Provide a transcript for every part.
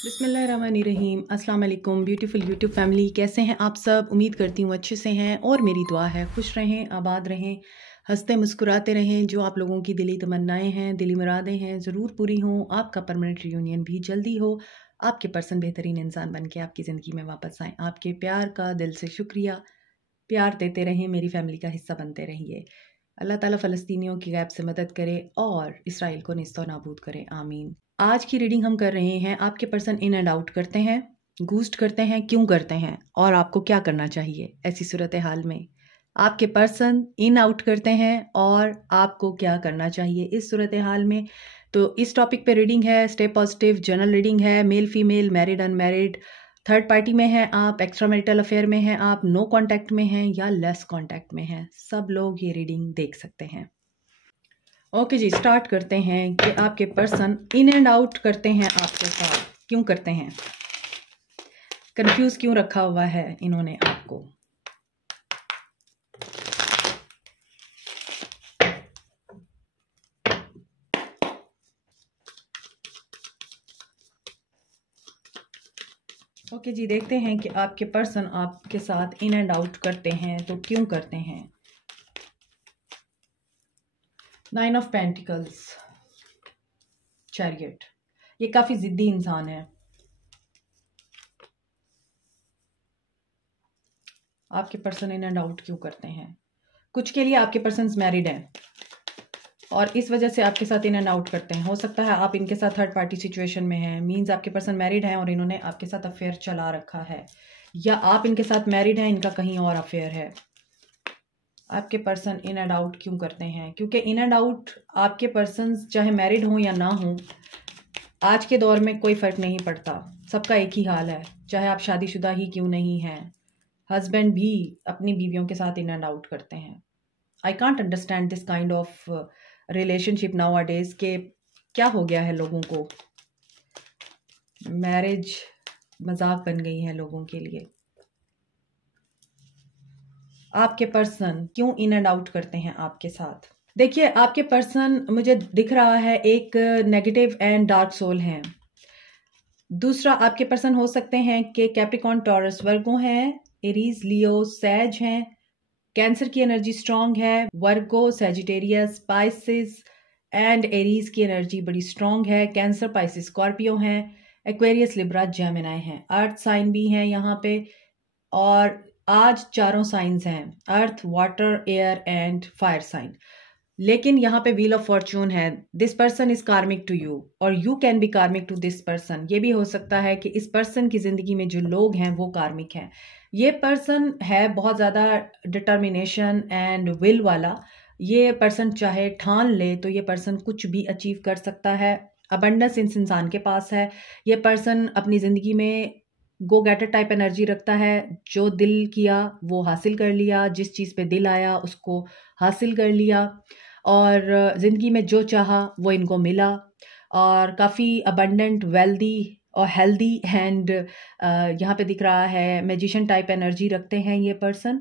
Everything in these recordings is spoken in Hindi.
बिस्मिल्लाहिर्रहमानिर्रहीम। अस्सलाम वालेकुम ब्यूटीफुल यूट्यूब फैमिली, कैसे हैं आप सब? उम्मीद करती हूँ अच्छे से हैं और मेरी दुआ है खुश रहें, आबाद रहें, हंसते मुस्कुराते रहें। जो आप लोगों की दिली तमन्नाएं हैं, दिली मुरादें हैं, ज़रूर पूरी हों। आपका परमानेंट रियूनियन भी जल्दी हो। आपके पर्सन बेहतरीन इंसान बन के आपकी ज़िंदगी में वापस आएँ। आपके प्यार का दिल से शुक्रिया। प्यार देते रहें, मेरी फैमिली का हिस्सा बनते रहिए। अल्लाह ताला फ़लस्तीनियों की गैब से मदद करे और इसराइल को निस्तो नाबूद करे, आमीन। आज की रीडिंग हम कर रहे हैं, आपके पर्सन इन एंड आउट करते हैं, घूस्ट करते हैं, क्यों करते हैं और आपको क्या करना चाहिए ऐसी सूरत हाल में। आपके पर्सन इन आउट करते हैं और आपको क्या करना चाहिए इस सूरत हाल में। तो इस टॉपिक पे रीडिंग है, स्टे पॉजिटिव, जनरल रीडिंग है, male female, married unmarried, third party में हैं आप, एक्स्ट्रा मैरिटल अफेयर में हैं आप, नो कांटेक्ट में हैं या लेस कांटेक्ट में हैं, सब लोग ये रीडिंग देख सकते हैं। ओके जी, स्टार्ट करते हैं कि आपके पर्सन इन एंड आउट करते हैं आपके साथ, क्यों करते हैं, कंफ्यूज क्यों रखा हुआ है इन्होंने आपको। ओके जी, देखते हैं कि आपके पर्सन आपके साथ इन एंड आउट करते हैं तो क्यों करते हैं। 9 ऑफ पेंटिकल्स, चैरियट, ये काफी जिद्दी इंसान है। आपके पर्सन इन एंड आउट क्यों करते हैं? कुछ के लिए आपके पर्सन मैरिड हैं और इस वजह से आपके साथ इन एंड आउट करते हैं। हो सकता है आप इनके साथ थर्ड पार्टी सिचुएशन में हैं, मींस आपके पर्सन मैरिड हैं और इन्होंने आपके साथ अफेयर चला रखा है, या आप इनके साथ मैरिड हैं, इनका कहीं और अफेयर है। आपके पर्सन इन एंड आउट क्यों करते हैं? क्योंकि इन एंड आउट आपके पर्सन चाहे मैरिड हों या ना हों, आज के दौर में कोई फ़र्क नहीं पड़ता, सबका एक ही हाल है, चाहे आप शादीशुदा ही क्यों नहीं हैं। हस्बैंड भी अपनी बीवियों के साथ इन एंड आउट करते हैं। I can't understand this kind of relationship now a days के क्या हो गया है लोगों को। मैरिज मजाक बन गई है लोगों के लिए। आपके पर्सन क्यों इन एंड आउट करते हैं आपके साथ? देखिए, आपके पर्सन मुझे दिख रहा है एक नेगेटिव एंड डार्क सोल हैं। दूसरा, आपके पर्सन हो सकते हैं कि कैप्रिकॉर्न, टॉरस, वर्गो हैं, एरीज, लियो, सैज हैं। कैंसर की एनर्जी स्ट्रांग है, वर्गो, सैजिटेरियस, पाइसिस एंड एरीज की एनर्जी बड़ी स्ट्रांग है। कैंसर, पाइसिस, स्कॉर्पियो हैं, एक्वेरियस, लिब्रा, जेमिनी हैं, अर्थ साइन भी हैं यहाँ पे। और आज चारों साइंस हैं, earth, water, air and fire sign. लेकिन यहाँ पे व्हील ऑफ फॉर्चून है। This person is karmic to you और you can be karmic to this person. ये भी हो सकता है कि इस पर्सन की जिंदगी में जो लोग हैं वो कार्मिक हैं। ये पर्सन है बहुत ज़्यादा डिटर्मिनेशन एंड विल वाला। ये पर्सन चाहे ठान ले तो ये पर्सन कुछ भी अचीव कर सकता है। अबंडेंस इस इंसान के पास है। ये पर्सन अपनी ज़िंदगी में गो गेटर टाइप एनर्जी रखता है। जो दिल किया वो हासिल कर लिया, जिस चीज़ पे दिल आया उसको हासिल कर लिया, और ज़िंदगी में जो चाहा वो इनको मिला। और काफ़ी अबंडेंट, वेल्दी और हेल्दी एंड यहाँ पे दिख रहा है मैजिशियन टाइप एनर्जी रखते हैं ये पर्सन,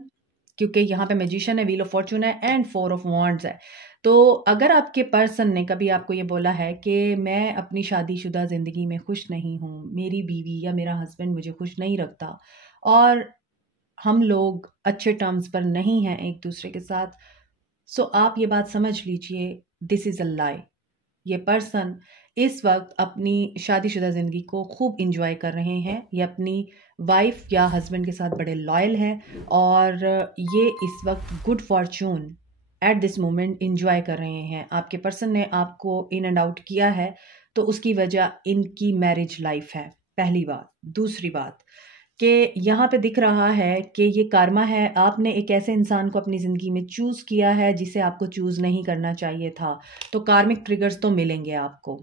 क्योंकि यहाँ पे मैजिशियन है, व्हील ऑफ फॉर्चून है एंड 4 ऑफ वॉन्ड्स है। तो अगर आपके पर्सन ने कभी आपको ये बोला है कि मैं अपनी शादीशुदा ज़िंदगी में खुश नहीं हूँ, मेरी बीवी या मेरा हस्बैंड मुझे खुश नहीं रखता और हम लोग अच्छे टर्म्स पर नहीं हैं एक दूसरे के साथ, सो आप ये बात समझ लीजिए, दिस इज़ अ लाई। ये पर्सन इस वक्त अपनी शादीशुदा ज़िंदगी को खूब इंजॉय कर रहे हैं। ये अपनी वाइफ या हस्बैंड के साथ बड़े लॉयल हैं और ये इस वक्त good Fortune at this moment enjoy कर रहे हैं। आपके पर्सन ने आपको इन एंड आउट किया है तो उसकी वजह इनकी मैरिज लाइफ है, पहली बात। दूसरी बात कि यहाँ पे दिख रहा है कि ये कर्मा है, आपने एक ऐसे इंसान को अपनी ज़िंदगी में चूज़ किया है जिसे आपको चूज़ नहीं करना चाहिए था, तो कार्मिक ट्रिगर्स तो मिलेंगे आपको।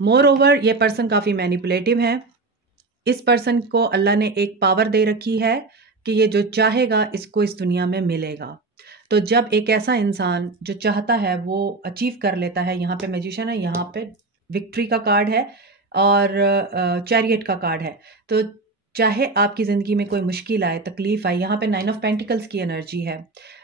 मोर ओवर ये पर्सन काफ़ी मैनिपुलेटिव है। इस पर्सन को अल्लाह ने एक पावर दे रखी है कि ये जो चाहेगा इसको इस दुनिया में मिलेगा। तो जब एक ऐसा इंसान जो चाहता है वो अचीव कर लेता है, यहाँ पे मैजिशियन है, यहाँ पे विक्ट्री का कार्ड है और चैरियट का कार्ड है। तो चाहे आपकी ज़िंदगी में कोई मुश्किल आए, तकलीफ आए, यहाँ पे 9 ऑफ पेंटिकल्स की एनर्जी है।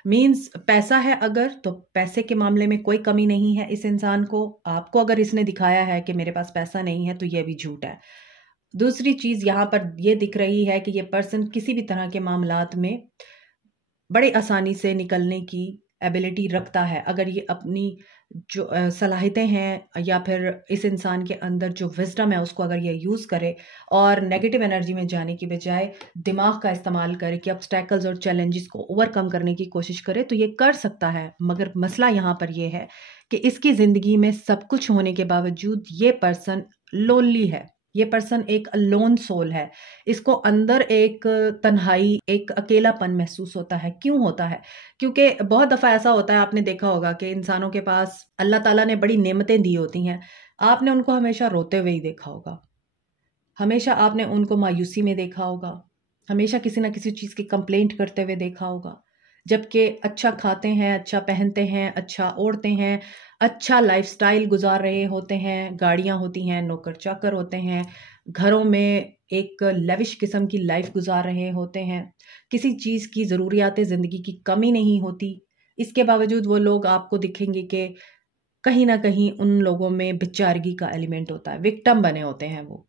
मींस पैसा है अगर, तो पैसे के मामले में कोई कमी नहीं है इस इंसान को। आपको अगर इसने दिखाया है कि मेरे पास पैसा नहीं है तो ये भी झूठ है। दूसरी चीज़ यहाँ पर ये दिख रही है कि ये पर्सन किसी भी तरह के मामलात में बड़े आसानी से निकलने की एबिलिटी रखता है। अगर ये अपनी जो सलाहियतें हैं या फिर इस इंसान के अंदर जो विज़डम है उसको अगर ये यूज़ करे और नेगेटिव एनर्जी में जाने की बजाय दिमाग का इस्तेमाल करे कि ऑब्स्टैकल्स और चैलेंजेस को ओवरकम करने की कोशिश करे तो ये कर सकता है। मगर मसला यहाँ पर ये है कि इसकी ज़िंदगी में सब कुछ होने के बावजूद ये पर्सन लोनली है। ये पर्सन एक अलोन सोल है। इसको अंदर एक तन्हाई, एक अकेलापन महसूस होता है। क्यों होता है? क्योंकि बहुत दफ़ा ऐसा होता है, आपने देखा होगा कि इंसानों के पास अल्लाह ताला ने बड़ी नेमतें दी होती हैं, आपने उनको हमेशा रोते हुए ही देखा होगा, हमेशा आपने उनको मायूसी में देखा होगा, हमेशा किसी ना किसी चीज़ की कंप्लेंट करते हुए देखा होगा। जबकि अच्छा खाते हैं, अच्छा पहनते हैं, अच्छा ओढ़ते हैं, अच्छा लाइफस्टाइल गुजार रहे होते हैं, गाड़ियाँ होती हैं, नौकर चाकर होते हैं, घरों में एक लेविश किस्म की लाइफ गुजार रहे होते हैं, किसी चीज़ की ज़रूरियात ज़िंदगी की कमी नहीं होती। इसके बावजूद वो लोग आपको दिखेंगे कि कहीं ना कहीं उन लोगों में बेचारगी का एलिमेंट होता है। विक्टिम बने होते हैं वो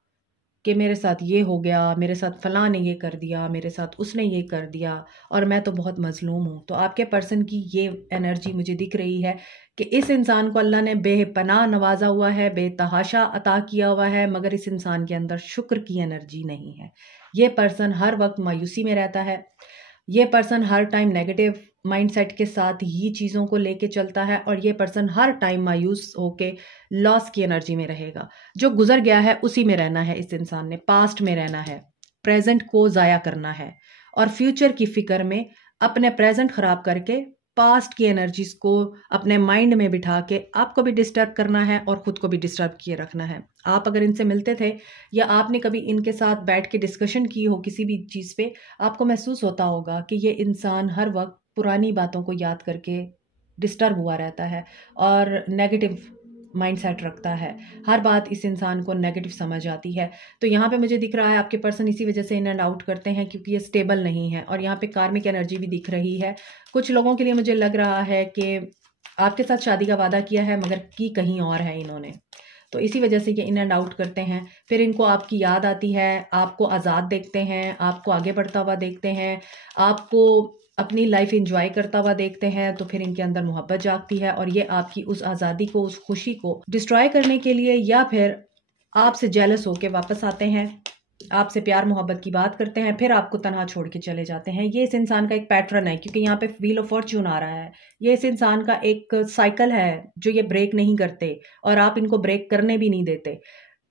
कि मेरे साथ ये हो गया, मेरे साथ फलां ने ये कर दिया, मेरे साथ उसने ये कर दिया और मैं तो बहुत मज़लूम हूँ। तो आपके पर्सन की ये एनर्जी मुझे दिख रही है कि इस इंसान को अल्लाह ने बेपनाह नवाजा हुआ है, बेतहाशा अता किया हुआ है, मगर इस इंसान के अंदर शुक्र की एनर्जी नहीं है। ये पर्सन हर वक्त मायूसी में रहता है। ये पर्सन हर टाइम नेगेटिव माइंडसेट के साथ ही चीज़ों को लेके चलता है और ये पर्सन हर टाइम मायूस होके लॉस की एनर्जी में रहेगा। जो गुजर गया है उसी में रहना है इस इंसान ने, पास्ट में रहना है, प्रेजेंट को ज़ाया करना है और फ्यूचर की फ़िक्र में अपने प्रेजेंट ख़राब करके पास्ट की एनर्जीज को अपने माइंड में बिठा के आपको भी डिस्टर्ब करना है और ख़ुद को भी डिस्टर्ब किए रखना है। आप अगर इनसे मिलते थे या आपने कभी इनके साथ बैठ के डिस्कशन की हो किसी भी चीज़ पे, आपको महसूस होता होगा कि ये इंसान हर वक्त पुरानी बातों को याद करके डिस्टर्ब हुआ रहता है और नेगेटिव माइंडसेट रखता है। हर बात इस इंसान को नेगेटिव समझ आती है। तो यहाँ पे मुझे दिख रहा है आपके पर्सन इसी वजह से इन एंड आउट करते हैं क्योंकि ये स्टेबल नहीं है और यहाँ पे कार्मिक एनर्जी भी दिख रही है। कुछ लोगों के लिए मुझे लग रहा है कि आपके साथ शादी का वादा किया है मगर की कहीं और है इन्होंने, तो इसी वजह से ये इन एंड आउट करते हैं। फिर इनको आपकी याद आती है, आपको आज़ाद देखते हैं, आपको आगे बढ़ता हुआ देखते हैं, आपको अपनी लाइफ एंजॉय करता हुआ देखते हैं, तो फिर इनके अंदर मोहब्बत जागती है और ये आपकी उस आज़ादी को, उस खुशी को डिस्ट्रॉय करने के लिए या फिर आपसे जेलस होके वापस आते हैं, आपसे प्यार मोहब्बत की बात करते हैं, फिर आपको तनहा छोड़ के चले जाते हैं। ये इस इंसान का एक पैटर्न है क्योंकि यहाँ पे व्हील ऑफ फॉर्च्यून आ रहा है। ये इस इंसान का एक साइकिल है जो ये ब्रेक नहीं करते और आप इनको ब्रेक करने भी नहीं देते।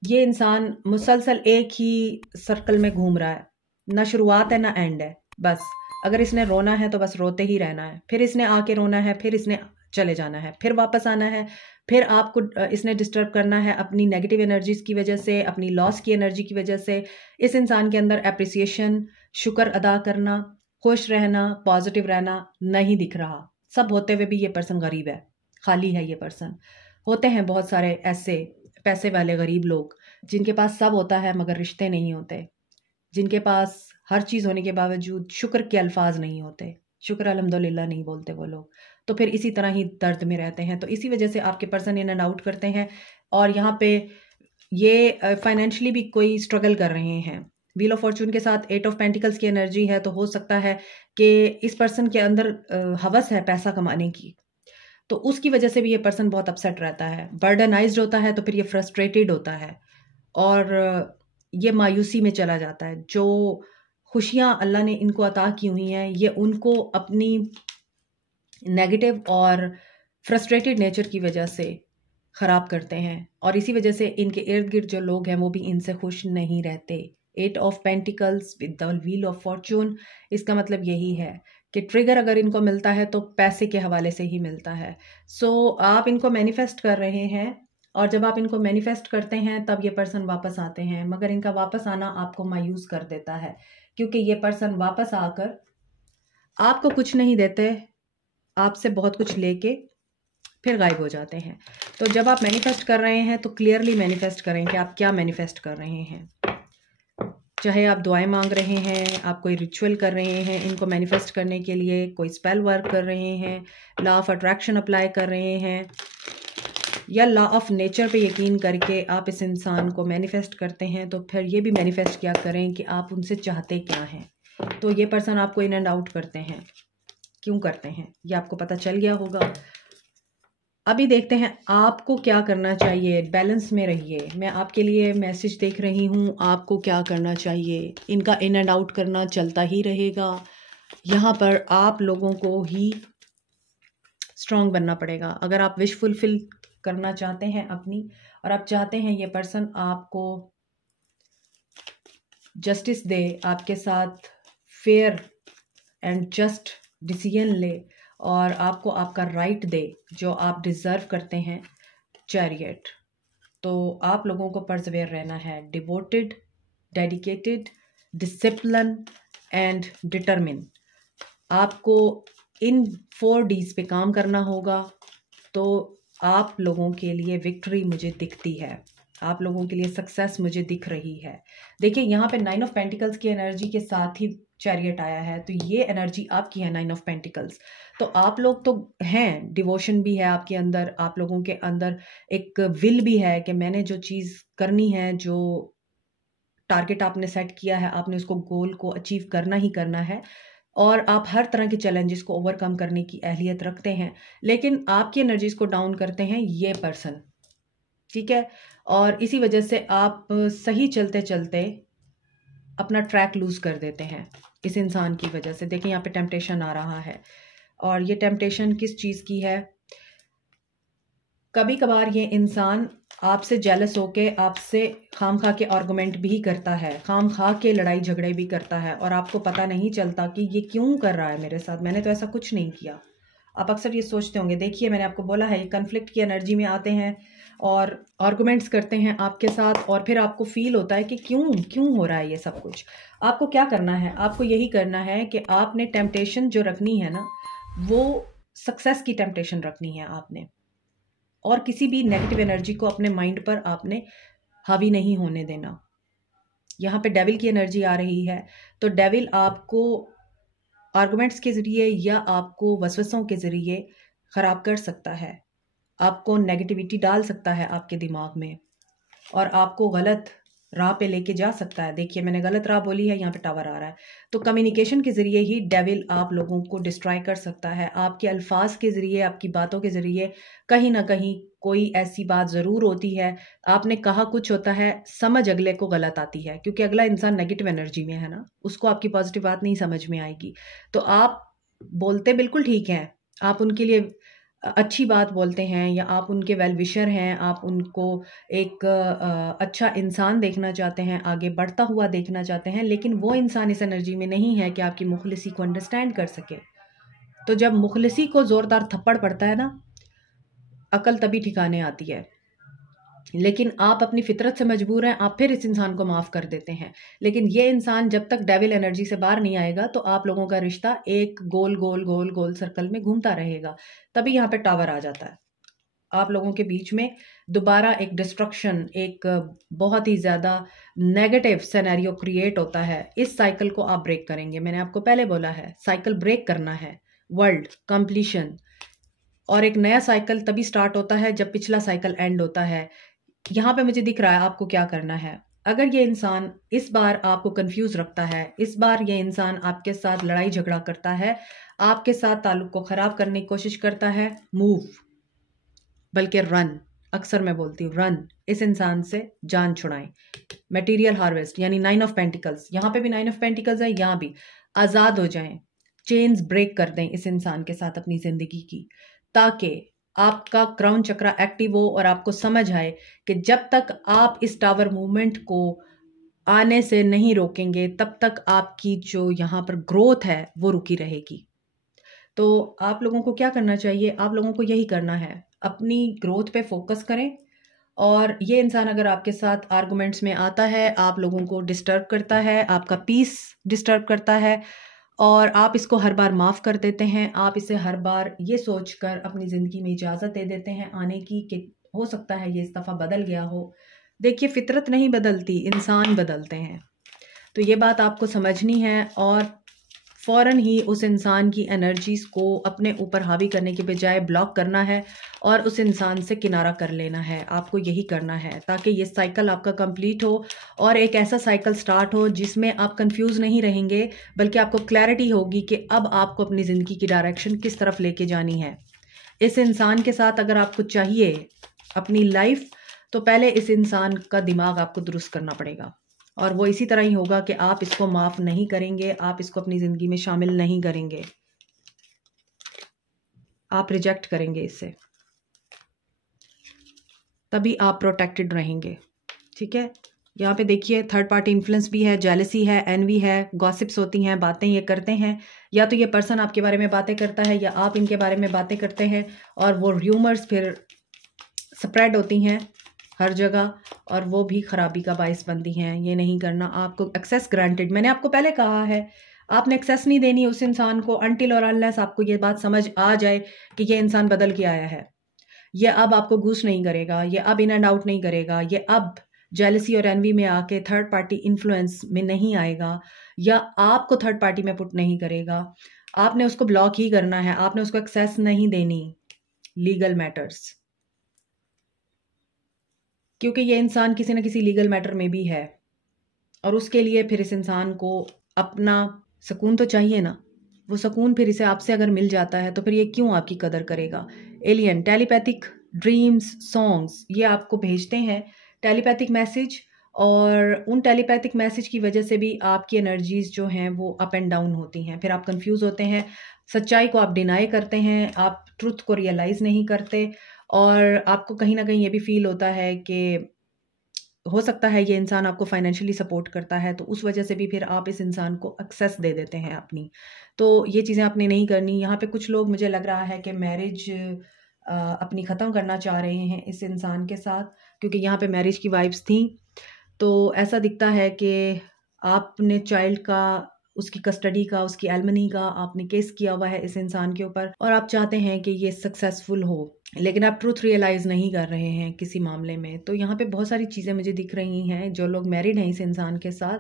ये इंसान मुसलसल एक ही सर्कल में घूम रहा है, ना शुरुआत है ना एंड है। बस अगर इसने रोना है तो बस रोते ही रहना है, फिर इसने आके रोना है, फिर इसने चले जाना है, फिर वापस आना है, फिर आपको इसने डिस्टर्ब करना है अपनी नेगेटिव एनर्जीज की वजह से, अपनी लॉस की एनर्जी की वजह से। इस इंसान के अंदर एप्रिसिएशन, शुक्र अदा करना, खुश रहना, पॉजिटिव रहना नहीं दिख रहा। सब होते हुए भी ये पर्सन गरीब है, खाली है ये पर्सन। होते हैं बहुत सारे ऐसे पैसे वाले गरीब लोग जिनके पास सब होता है मगर रिश्ते नहीं होते, जिनके पास हर चीज़ होने के बावजूद शुक्र के अल्फाज नहीं होते, शुक्र अल्हम्दुलिल्लाह नहीं बोलते वो लोग। तो फिर इसी तरह ही दर्द में रहते हैं। तो इसी वजह से आपके पर्सन इन एंड आउट करते हैं और यहाँ पे ये फाइनेंशियली भी कोई स्ट्रगल कर रहे हैं। व्हील ऑफ फॉर्चून के साथ 8 ऑफ पेंटिकल्स की एनर्जी है, तो हो सकता है कि इस पर्सन के अंदर हवस है पैसा कमाने की, तो उसकी वजह से भी ये पर्सन बहुत अपसेट रहता है, बर्डनाइज्ड होता है, तो फिर ये फ्रस्ट्रेटेड होता है और ये मायूसी में चला जाता है। जो खुशियाँ अल्लाह ने इनको अता की हुई हैं ये उनको अपनी नेगेटिव और फ्रस्ट्रेटेड नेचर की वजह से ख़राब करते हैं और इसी वजह से इनके इर्द गिर्द जो लोग हैं वो भी इनसे खुश नहीं रहते। 8 of pentacles with the wheel of Fortune, इसका मतलब यही है कि ट्रिगर अगर इनको मिलता है तो पैसे के हवाले से ही मिलता है। सो आप इनको मैनिफेस्ट कर रहे हैं और जब आप इनको मैनिफेस्ट करते हैं तब ये पर्सन वापस आते हैं, मगर इनका वापस आना आपको मायूस कर देता है क्योंकि ये पर्सन वापस आकर आपको कुछ नहीं देते, आपसे बहुत कुछ लेके फिर गायब हो जाते हैं। तो जब आप मैनिफेस्ट कर रहे हैं तो क्लियरली मैनिफेस्ट करें कि आप क्या मैनिफेस्ट कर रहे हैं। चाहे आप दुआएं मांग रहे हैं, आप कोई रिचुअल कर रहे हैं इनको मैनिफेस्ट करने के लिए, कोई स्पेल वर्क कर रहे हैं, लॉ ऑफ अट्रैक्शन अप्लाई कर रहे हैं, या लॉ ऑफ नेचर पे यकीन करके आप इस इंसान को मैनिफेस्ट करते हैं, तो फिर ये भी मैनिफेस्ट क्या करें कि आप उनसे चाहते क्या हैं। तो ये पर्सन आपको इन एंड आउट करते हैं, क्यों करते हैं ये आपको पता चल गया होगा। अभी देखते हैं आपको क्या करना चाहिए। बैलेंस में रहिए। मैं आपके लिए मैसेज देख रही हूँ, आपको क्या करना चाहिए। इनका इन एंड आउट करना चलता ही रहेगा। यहाँ पर आप लोगों को ही स्ट्रॉन्ग बनना पड़ेगा। अगर आप विश फुलफिल करना चाहते हैं अपनी, और आप चाहते हैं ये पर्सन आपको जस्टिस दे, आपके साथ फेयर एंड जस्ट डिसीजन ले और आपको आपका राइट दे जो आप डिज़र्व करते हैं, चैरियट, तो आप लोगों को परसेवेयर रहना है। Devoted, dedicated, discipline and determine. आपको इन 4 Ds पे काम करना होगा, तो आप लोगों के लिए विक्ट्री मुझे दिखती है, आप लोगों के लिए सक्सेस मुझे दिख रही है। देखिए यहाँ पे 9 ऑफ पेंटिकल्स की एनर्जी के साथ ही चैरियट आया है, तो ये एनर्जी आपकी है 9 ऑफ पेंटिकल्स। तो आप लोग तो हैं, डिवोशन भी है आपके अंदर, आप लोगों के अंदर एक विल भी है कि मैंने जो चीज़ करनी है, जो टारगेट आपने सेट किया है, आपने उसको गोल को अचीव करना ही करना है, और आप हर तरह के चैलेंजेस को ओवरकम करने की अहलियत रखते हैं। लेकिन आपकी एनर्जीज को डाउन करते हैं ये पर्सन, ठीक है, और इसी वजह से आप सही चलते चलते अपना ट्रैक लूज कर देते हैं इस इंसान की वजह से। देखिए यहाँ पे टेम्पटेशन आ रहा है, और ये टेम्पटेशन किस चीज़ की है। कभी कभार ये इंसान आपसे जेलस होके आपसे खाम खा के आर्गुमेंट भी करता है, खाम खा के लड़ाई झगड़े भी करता है, और आपको पता नहीं चलता कि ये क्यों कर रहा है मेरे साथ, मैंने तो ऐसा कुछ नहीं किया। आप अक्सर ये सोचते होंगे। देखिए मैंने आपको बोला है, ये कन्फ्लिक्ट की एनर्जी में आते हैं और आर्गुमेंट्स करते हैं आपके साथ, और फिर आपको फील होता है कि क्यों हो रहा है ये सब कुछ। आपको क्या करना है, आपको यही करना है कि आपने टेम्पटेशन जो रखनी है ना, वो सक्सेस की टेम्पटेशन रखनी है आपने, और किसी भी नेगेटिव एनर्जी को अपने माइंड पर आपने हावी नहीं होने देना। यहाँ पे डेविल की एनर्जी आ रही है, तो डेविल आपको आर्गुमेंट्स के ज़रिए या आपको वसवसों के ज़रिए ख़राब कर सकता है, आपको नेगेटिविटी डाल सकता है आपके दिमाग में, और आपको गलत राह पे लेके जा सकता है। देखिए मैंने गलत राह बोली है, यहाँ पे टावर आ रहा है। तो कम्युनिकेशन के ज़रिए ही डेविल आप लोगों को डिस्ट्रॉय कर सकता है। आपके अल्फाज के ज़रिए, आपकी बातों के ज़रिए कहीं ना कहीं कोई ऐसी बात ज़रूर होती है, आपने कहा कुछ होता है, समझ अगले को गलत आती है, क्योंकि अगला इंसान नेगेटिव एनर्जी में है ना, उसको आपकी पॉजिटिव बात नहीं समझ में आएगी। तो आप बोलते बिल्कुल ठीक हैं, आप उनके लिए अच्छी बात बोलते हैं, या आप उनके वेल विशर हैं, आप उनको एक अच्छा इंसान देखना चाहते हैं, आगे बढ़ता हुआ देखना चाहते हैं, लेकिन वो इंसान इस एनर्जी में नहीं है कि आपकी मुखलिसी को अंडरस्टैंड कर सके। तो जब मुखलिसी को ज़ोरदार थप्पड़ पड़ता है ना, अकल तभी ठिकाने आती है। लेकिन आप अपनी फितरत से मजबूर हैं, आप फिर इस इंसान को माफ़ कर देते हैं। लेकिन ये इंसान जब तक डेविल एनर्जी से बाहर नहीं आएगा, तो आप लोगों का रिश्ता एक गोल गोल गोल गोल सर्कल में घूमता रहेगा। तभी यहाँ पे टावर आ जाता है, आप लोगों के बीच में दोबारा एक डिस्ट्रक्शन, एक बहुत ही ज़्यादा नेगेटिव सिनेरियो क्रिएट होता है। इस साइकिल को आप ब्रेक करेंगे। मैंने आपको पहले बोला है, साइकिल ब्रेक करना है, वर्ल्ड कंप्लीशन, और एक नया साइकिल तभी स्टार्ट होता है जब पिछला साइकिल एंड होता है। यहाँ पे मुझे दिख रहा है आपको क्या करना है। अगर ये इंसान इस बार आपको कंफ्यूज रखता है, इस बार ये इंसान आपके साथ लड़ाई झगड़ा करता है, आपके साथ ताल्लुक को ख़राब करने की कोशिश करता है, मूव, बल्कि रन। अक्सर मैं बोलती हूँ रन, इस इंसान से जान छुड़ाएं। मटेरियल हार्वेस्ट यानी 9 ऑफ पेंटिकल्स, यहाँ पे भी 9 ऑफ पेंटिकल्स है, यहाँ भी आज़ाद हो जाएं, चेन्स ब्रेक कर दें इस इंसान के साथ अपनी ज़िंदगी की, ताकि आपका क्राउन चक्रा एक्टिव हो और आपको समझ आए कि जब तक आप इस टावर मूवमेंट को आने से नहीं रोकेंगे, तब तक आपकी जो यहाँ पर ग्रोथ है वो रुकी रहेगी। तो आप लोगों को क्या करना चाहिए, आप लोगों को यही करना है, अपनी ग्रोथ पे फोकस करें। और ये इंसान अगर आपके साथ आर्गुमेंट्स में आता है, आप लोगों को डिस्टर्ब करता है, आपका पीस डिस्टर्ब करता है, और आप इसको हर बार माफ़ कर देते हैं, आप इसे हर बार ये सोचकर अपनी ज़िंदगी में इजाज़त दे देते हैं आने की कि हो सकता है ये इस दफ़ा बदल गया हो। देखिए फितरत नहीं बदलती, इंसान बदलते हैं। तो ये बात आपको समझनी है, और फ़ौरन ही उस इंसान की एनर्जीज़ को अपने ऊपर हावी करने के बजाय ब्लॉक करना है और उस इंसान से किनारा कर लेना है। आपको यही करना है ताकि ये साइकिल आपका कंप्लीट हो और एक ऐसा साइकिल स्टार्ट हो जिसमें आप कंफ्यूज नहीं रहेंगे, बल्कि आपको क्लैरिटी होगी कि अब आपको अपनी ज़िंदगी की डायरेक्शन किस तरफ लेके जानी है। इस इंसान के साथ अगर आपको चाहिए अपनी लाइफ, तो पहले इस इंसान का दिमाग आपको दुरुस्त करना पड़ेगा, और वो इसी तरह ही होगा कि आप इसको माफ़ नहीं करेंगे, आप इसको अपनी ज़िंदगी में शामिल नहीं करेंगे, आप रिजेक्ट करेंगे इसे, तभी आप प्रोटेक्टेड रहेंगे। ठीक है, यहाँ पे देखिए थर्ड पार्टी इन्फ्लुएंस भी है, जेलसी है, एनवी है, गॉसिप्स होती हैं, बातें ये करते हैं, या तो ये पर्सन आपके बारे में बातें करता है या आप इनके बारे में बातें करते हैं, और वो र्यूमर्स फिर स्प्रेड होती हैं हर जगह, और वो भी ख़राबी का बाइस बनती हैं। ये नहीं करना। आपको एक्सेस ग्रांटेड, मैंने आपको पहले कहा है, आपने एक्सेस नहीं देनी उस इंसान को अनटिल और अनलेस आपको ये बात समझ आ जाए कि ये इंसान बदल के आया है, ये अब आपको घूस नहीं करेगा, ये अब इन एंड आउट नहीं करेगा, ये अब जेलसी और एनवी में आके थर्ड पार्टी इन्फ्लुएंस में नहीं आएगा, या आपको थर्ड पार्टी में पुट नहीं करेगा। आपने उसको ब्लॉक ही करना है, आपने उसको एक्सेस नहीं देनी लीगल मैटर्स, क्योंकि ये इंसान किसी न किसी लीगल मैटर में भी है, और उसके लिए फिर इस इंसान को अपना सुकून तो चाहिए ना। वो सुकून फिर इसे आपसे अगर मिल जाता है तो फिर ये क्यों आपकी कदर करेगा। एलियन, टेलीपैथिक ड्रीम्स, सॉन्ग्स ये आपको भेजते हैं टेलीपैथिक मैसेज, और उन टेलीपैथिक मैसेज की वजह से भी आपकी एनर्जीज जो हैं वो अप एंड डाउन होती हैं, फिर आप कंफ्यूज होते हैं, सच्चाई को आप डिनाई करते हैं, आप ट्रुथ को रियलाइज़ नहीं करते, और आपको कहीं ना कहीं ये भी फील होता है कि हो सकता है ये इंसान आपको फाइनेंशियली सपोर्ट करता है, तो उस वजह से भी फिर आप इस इंसान को एक्सेस दे देते हैं अपनी। तो ये चीज़ें आपने नहीं करनी। यहाँ पे कुछ लोग, मुझे लग रहा है कि मैरिज अपनी ख़त्म करना चाह रहे हैं इस इंसान के साथ, क्योंकि यहाँ पे मैरिज की वाइब्स थी। तो ऐसा दिखता है कि आपने चाइल्ड का, उसकी कस्टडी का, उसकी एलमनी का आपने केस किया हुआ है इस इंसान के ऊपर, और आप चाहते हैं कि ये सक्सेसफुल हो, लेकिन आप ट्रूथ रियलाइज़ नहीं कर रहे हैं किसी मामले में। तो यहाँ पे बहुत सारी चीज़ें मुझे दिख रही हैं। जो लोग मैरिड हैं इस इंसान के साथ,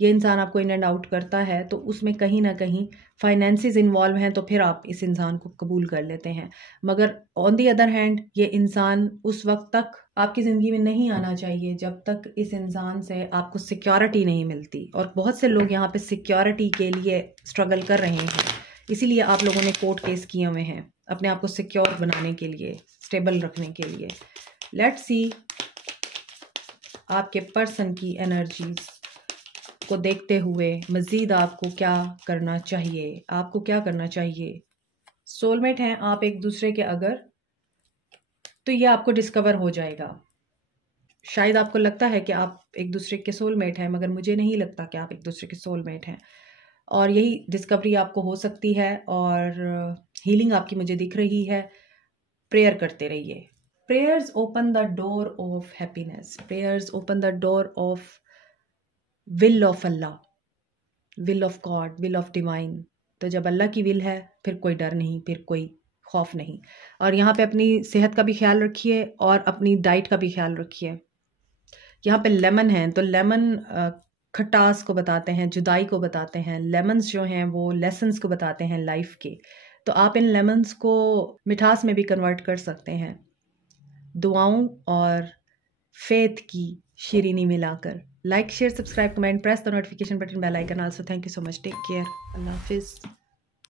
ये इंसान आपको इन एंड आउट करता है, तो उसमें कहीं ना कहीं फाइनेंसेस इन्वॉल्व हैं, तो फिर आप इस इंसान को कबूल कर लेते हैं। मगर ऑन दी अदर हैंड ये इंसान उस वक्त तक आपकी ज़िंदगी में नहीं आना चाहिए जब तक इस इंसान से आपको सिक्योरिटी नहीं मिलती, और बहुत से लोग यहाँ पे सिक्योरिटी के लिए स्ट्रगल कर रहे हैं, इसीलिए आप लोगों ने कोर्ट केस किए हुए हैं अपने आप को सिक्योर बनाने के लिए, स्टेबल रखने के लिए। लेट्स सी आपके पर्सन की एनर्जीज को देखते हुए मज़ीद आपको क्या करना चाहिए, आपको क्या करना चाहिए। सोलमेट हैं आप एक दूसरे के अगर, तो ये आपको डिस्कवर हो जाएगा। शायद आपको लगता है कि आप एक दूसरे के सोलमेट हैं, मगर मुझे नहीं लगता कि आप एक दूसरे के सोलमेट हैं, और यही डिस्कवरी आपको हो सकती है, और हीलिंग आपकी मुझे दिख रही है। प्रेयर करते रहिए। Prayers open the door of happiness, prayers open the door of will of Allah, will of God, will of divine. तो जब अल्लाह की विल है फिर कोई डर नहीं, फिर कोई खौफ नहीं। और यहाँ पे अपनी सेहत का भी ख्याल रखिए और अपनी डाइट का भी ख्याल रखिए। यहाँ पे लेमन है, तो लेमन खटास को बताते हैं, जुदाई को बताते हैं। लेमन्स जो हैं वो लेसन्स को बताते हैं लाइफ के। तो आप इन लेमन्स को मिठास में भी कन्वर्ट कर सकते हैं, दुआओं और फेथ की शीरीनी मिलाकर। Like, share, subscribe, comment, press the notification button, bell icon. Also thank you so much, take care, अल्लाह हाफिज़।